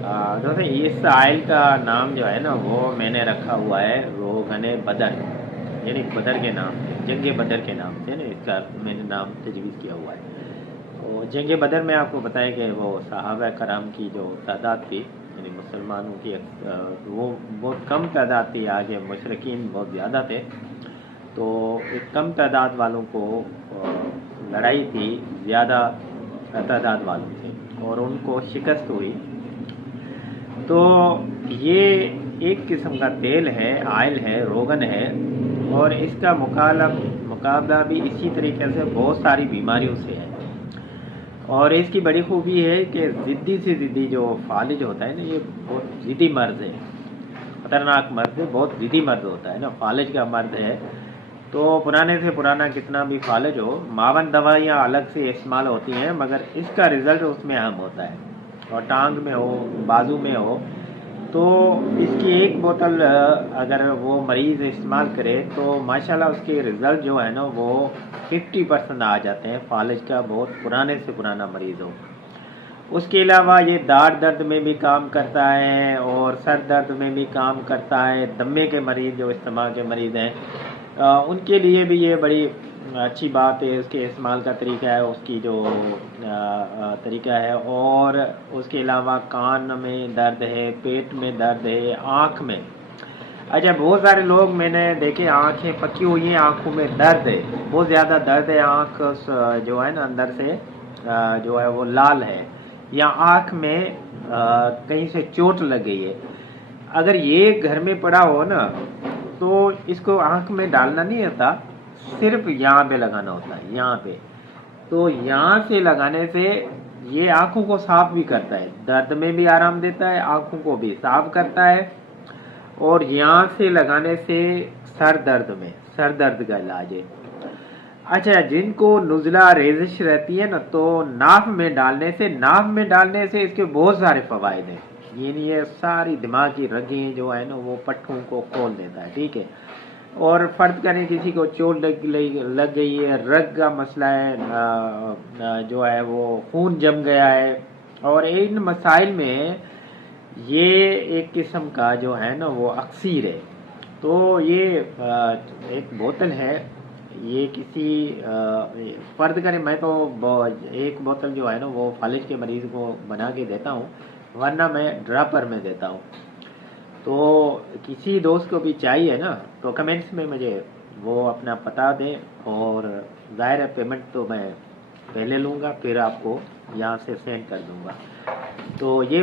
दोस्तों इस आयल का नाम जो है ना वो मैंने रखा हुआ है रोगन बदर, यानी बदर के नाम से, जंग बदर के नाम से ना इसका मैंने नाम तजवीज़ किया हुआ है। तो जंग बदर में आपको बताया कि वो सहाबा कराम की जो तादाद थी, यानी मुसलमानों की वो बहुत कम तादाद थी, आगे मुशरिकीन बहुत ज़्यादा थे। तो एक कम तादाद वालों को लड़ाई थी ज़्यादा तादाद वालों से, और उनको शिकस्त हुई। तो ये एक किस्म का तेल है, आयल है, रोगन है, और इसका मुकाबला भी इसी तरीके से बहुत सारी बीमारियों से है। और इसकी बड़ी खूबी है कि ज़िद्दी से ज़िद्दी जो फालिज होता है ना, ये बहुत ज़िद्दी मर्द है, खतरनाक मर्द है, बहुत ज़िद्दी मर्द होता है ना, फालिज का मर्द है। तो पुराने से पुराना कितना भी फालिज हो, मावन दवाइयाँ अलग से इस्तेमाल होती हैं, मगर इसका रिज़ल्ट उसमें अहम होता है। और टांग में हो, बाजू में हो, तो इसकी एक बोतल अगर वो मरीज़ इस्तेमाल करे तो माशाल्लाह उसके रिज़ल्ट जो है ना वो 50% आ जाते हैं, फालिज का बहुत पुराने से पुराना मरीज़ हो। उसके अलावा ये दाढ़ दर्द में भी काम करता है और सर दर्द में भी काम करता है। दमे के मरीज़ जो इस्तेमा के मरीज़ हैं, उनके लिए भी ये बड़ी अच्छी बात है। उसके इस्तेमाल का तरीका है, उसकी जो तरीका है। और उसके अलावा कान में दर्द है, पेट में दर्द है, आँख में, अच्छा बहुत सारे लोग मैंने देखे आँखें पकी हुई हैं, आँखों में दर्द है, बहुत ज़्यादा दर्द है, आँख जो है ना अंदर से जो है वो लाल है, या आँख में कहीं से चोट लग गई है। अगर ये घर में पड़ा हो ना तो इसको आँख में डालना नहीं होता, सिर्फ यहाँ पे लगाना होता है, यहाँ पे। तो यहाँ से लगाने से ये आँखों को साफ भी करता है, दर्द में भी आराम देता है, आँखों को भी साफ करता है। और यहाँ से लगाने से सर दर्द का इलाज है। अच्छा, जिनको नुज़ला रेजिश रहती है ना, तो नाफ में डालने से इसके बहुत सारे फ़वाइद हैं। ये सारी दिमाग की रगें जो है ना वो पट्टों को खोल देता है, ठीक है। और फ़र्ज करें किसी को चोट लग गई है, रग का मसला है, जो है वो खून जम गया है, और इन मसाइल में ये एक किस्म का जो है ना वो अक्सीर है। तो ये एक बोतल है, ये किसी फ़र्ज करें मैं तो एक बोतल जो है ना वो फालिज के मरीज़ को बना के देता हूँ, वरना मैं ड्रापर में देता हूँ। तो किसी दोस्त को भी चाहिए ना तो कमेंट्स में मुझे वो अपना पता दें, और ज़ाहिर है पेमेंट तो मैं पहले लूँगा, फिर आपको यहाँ से सेंड कर दूँगा। तो ये